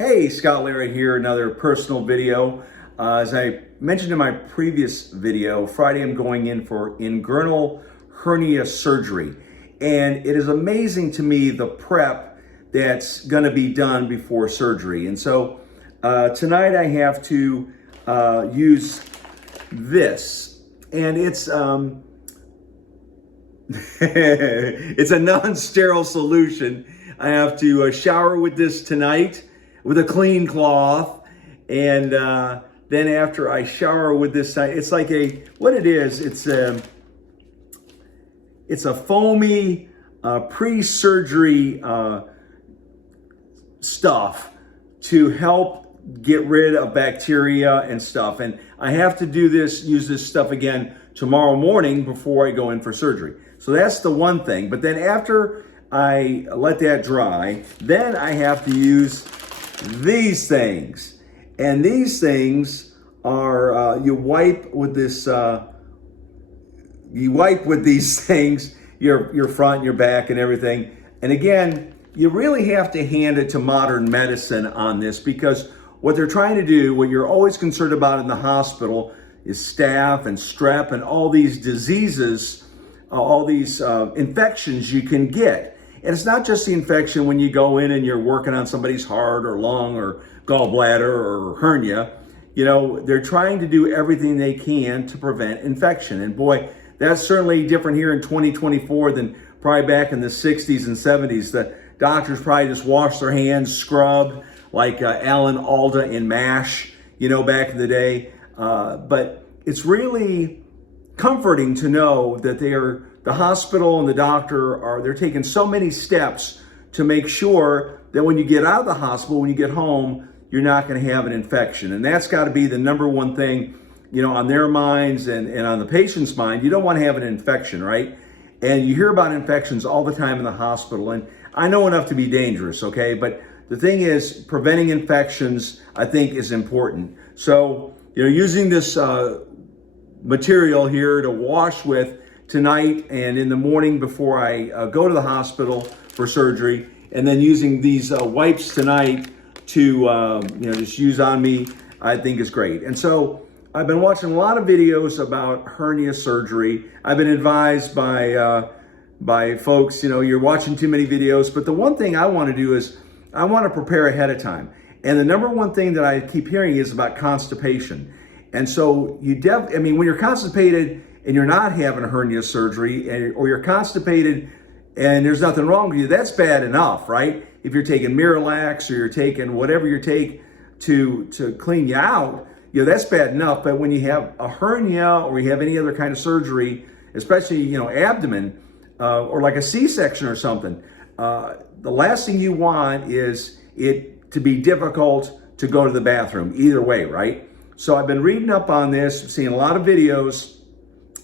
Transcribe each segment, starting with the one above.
Hey, Scott Lara here, another personal video. As I mentioned in my previous video, Friday I'm going in for inguinal hernia surgery. And it is amazing to me the prep that's gonna be done before surgery. And so tonight I have to use this. And it's it's a non-sterile solution. I have to shower with this tonight with a clean cloth, and then after I shower with this, it's like what it is, it's a foamy pre-surgery stuff to help get rid of bacteria and stuff. And I have to use this stuff again tomorrow morning before I go in for surgery. So that's the one thing. But then after I let that dry, then I have to use these things. And these things are, you wipe with these things, your front, your back and everything. And again, you really have to hand it to modern medicine on this, because what they're trying to do, what you're always concerned about in the hospital, is staph and strep and all these diseases, all these infections you can get. And it's not just the infection when you go in and you're working on somebody's heart or lung or gallbladder or hernia. You know, they're trying to do everything they can to prevent infection. And boy, that's certainly different here in 2024 than probably back in the 60s and 70s. The doctors probably just washed their hands, scrubbed like Alan Alda in MASH, you know, back in the day. But it's really comforting to know that the hospital and the doctor they're taking so many steps to make sure that when you get out of the hospital, when you get home, you're not going to have an infection. And that's got to be the number one thing, you know, on their minds and on the patient's mind. You don't want to have an infection, right? And you hear about infections all the time in the hospital. And I know enough to be dangerous, okay? But the thing is, preventing infections, I think, is important. So, you know, using this material here to wash with tonight and in the morning before I go to the hospital for surgery, and then using these wipes tonight to you know, just use on me, I think is great. And so I've been watching a lot of videos about hernia surgery. I've been advised by folks, you know, you're watching too many videos. But the one thing I want to do is I want to prepare ahead of time. And the number one thing that I keep hearing is about constipation. And so I mean, when you're constipated and you're not having a hernia surgery, or you're constipated and there's nothing wrong with you, that's bad enough, right? If you're taking Miralax or you're taking whatever you take to clean you out, you know, that's bad enough. But when you have a hernia or you have any other kind of surgery, especially, you know, abdomen or like a C-section or something, the last thing you want is it to be difficult to go to the bathroom either way, right? So I've been reading up on this, seeing a lot of videos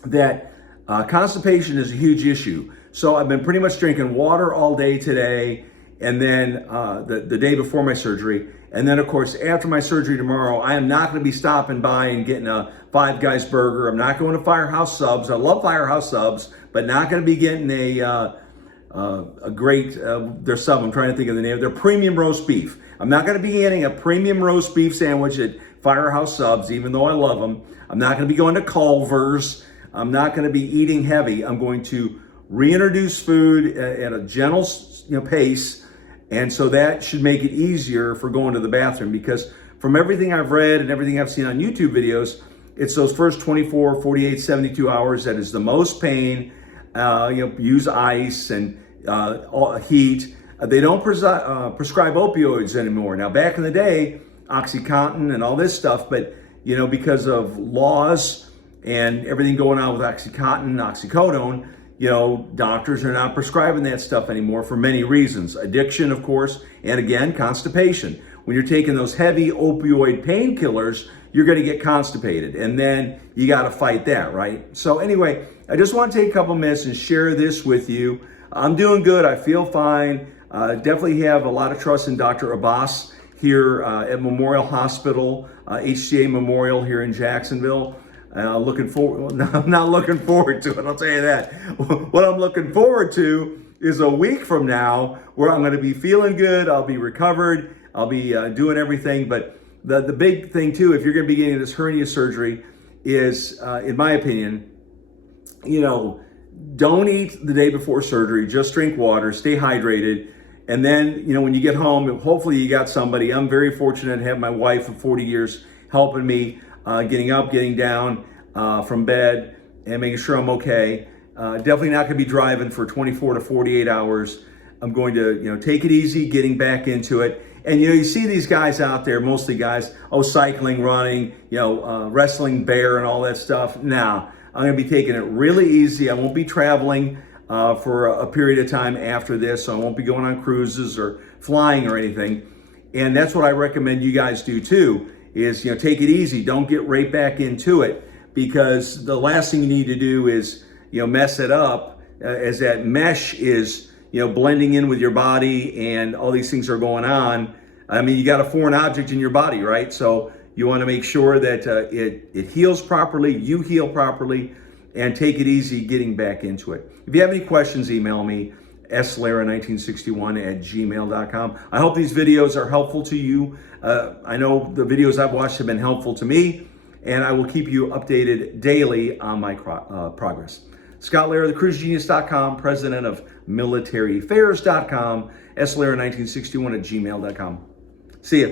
that constipation is a huge issue. So I've been pretty much drinking water all day today, and then the day before my surgery. And then, of course, after my surgery tomorrow, I am not going to be stopping by and getting a Five Guys burger. I'm not going to Firehouse Subs. I love Firehouse Subs, but not going to be getting a great, their sub, I'm trying to think of the name, their premium roast beef. I'm not going to be getting a premium roast beef sandwich at Firehouse Subs, even though I love them. I'm not going to be going to Culver's. I'm not going to be eating heavy. I'm going to reintroduce food at a gentle, you know, pace. And so that should make it easier for going to the bathroom, because from everything I've read and everything I've seen on YouTube videos, it's those first 24, 48, 72 hours that is the most pain. You know, use ice and heat. They don't prescribe opioids anymore. Now, back in the day, OxyContin and all this stuff, but, you know, because of laws and everything going on with OxyContin, oxycodone, you know, doctors are not prescribing that stuff anymore for many reasons. Addiction, of course, and again, constipation. When you're taking those heavy opioid painkillers, you're going to get constipated, and then you got to fight that, right? So anyway, I just want to take a couple minutes and share this with you. I'm doing good. I feel fine. Definitely have a lot of trust in Dr. Abbas here at Memorial Hospital, HCA Memorial here in Jacksonville. Looking forward, I'm not looking forward to it, I'll tell you that. What I'm looking forward to is a week from now where I'm going to be feeling good, I'll be recovered, I'll be doing everything. But the big thing too, if you're going to be getting this hernia surgery, is in my opinion, don't eat the day before surgery. Just drink water, stay hydrated. And then, when you get home, hopefully you got somebody. I'm very fortunate to have my wife of 40 years helping me, getting up, getting down from bed and making sure I'm okay. Definitely not going to be driving for 24 to 48 hours. I'm going to, take it easy, getting back into it. And, you see these guys out there, mostly guys, cycling, running, wrestling bear and all that stuff. Now, I'm going to be taking it really easy. I won't be traveling for a period of time after this, so I won't be going on cruises or flying or anything. And that's what I recommend you guys do too, is, take it easy. Don't get right back into it, because the last thing you need to do is, mess it up as that mesh is, blending in with your body and all these things are going on. I mean, you got a foreign object in your body, right? So you want to make sure that it heals properly, you heal properly, and take it easy getting back into it. If you have any questions, email me, slara1961@gmail.com. I hope these videos are helpful to you. I know the videos I've watched have been helpful to me, and I will keep you updated daily on my progress. Scott Lara, thecruisegenius.com, president of militaryaffairs.com, slara1961@gmail.com. See ya.